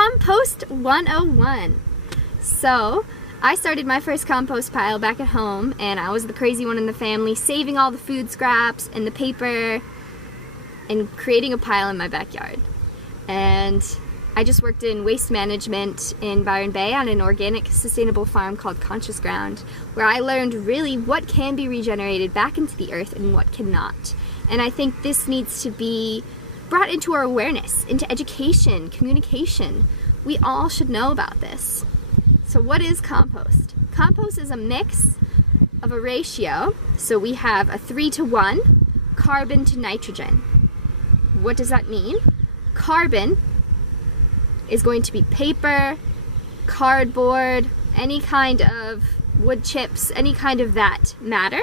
Compost 101. So, I started my first compost pile back at home, and I was the crazy one in the family, saving all the food scraps and the paper and creating a pile in my backyard. And I just worked in waste management in Byron Bay on an organic sustainable farm called Conscious Ground, where I learned really what can be regenerated back into the earth and what cannot. And I think this needs to be brought into our awareness, into education, communication. We all should know about this. So what is compost? Compost is a mix of a ratio. So we have a 3-to-1 carbon to nitrogen. What does that mean? Carbon is going to be paper, cardboard, any kind of wood chips, any kind of that matter.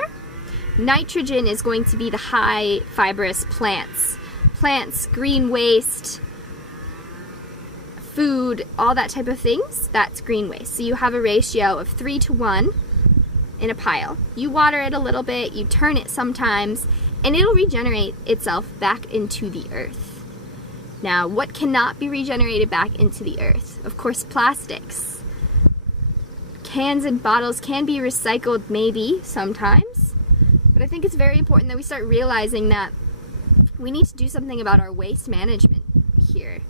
Nitrogen is going to be the high fibrous plants, green waste, food, all that type of things. That's green waste. So you have a ratio of 3-to-1 in a pile. You water it a little bit, you turn it sometimes, and it'll regenerate itself back into the earth. Now, what cannot be regenerated back into the earth? Of course, plastics. Cans and bottles can be recycled, maybe, sometimes. But I think it's very important that we start realizing that we need to do something about our waste management here.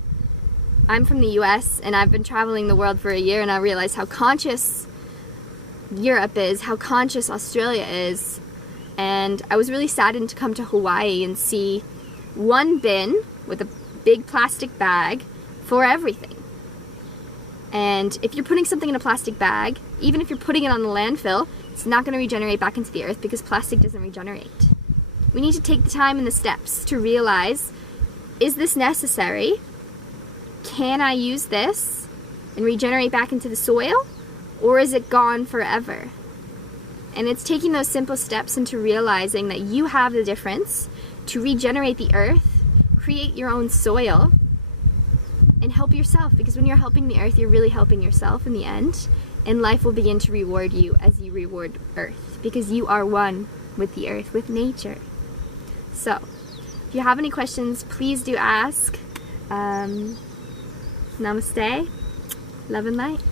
I'm from the US, and I've been traveling the world for a year, and I realized how conscious Europe is, how conscious Australia is. And I was really saddened to come to Hawaii and see one bin with a big plastic bag for everything. And if you're putting something in a plastic bag, even if you're putting it on the landfill, it's not going to regenerate back into the earth because plastic doesn't regenerate. We need to take the time and the steps to realize, is this necessary? Can I use this and regenerate back into the soil? Or is it gone forever? And it's taking those simple steps into realizing that you have the difference to regenerate the earth, create your own soil, and help yourself, because when you're helping the earth, you're really helping yourself in the end, and life will begin to reward you as you reward earth, because you are one with the earth, with nature. So, if you have any questions, please do ask. Namaste, love and light.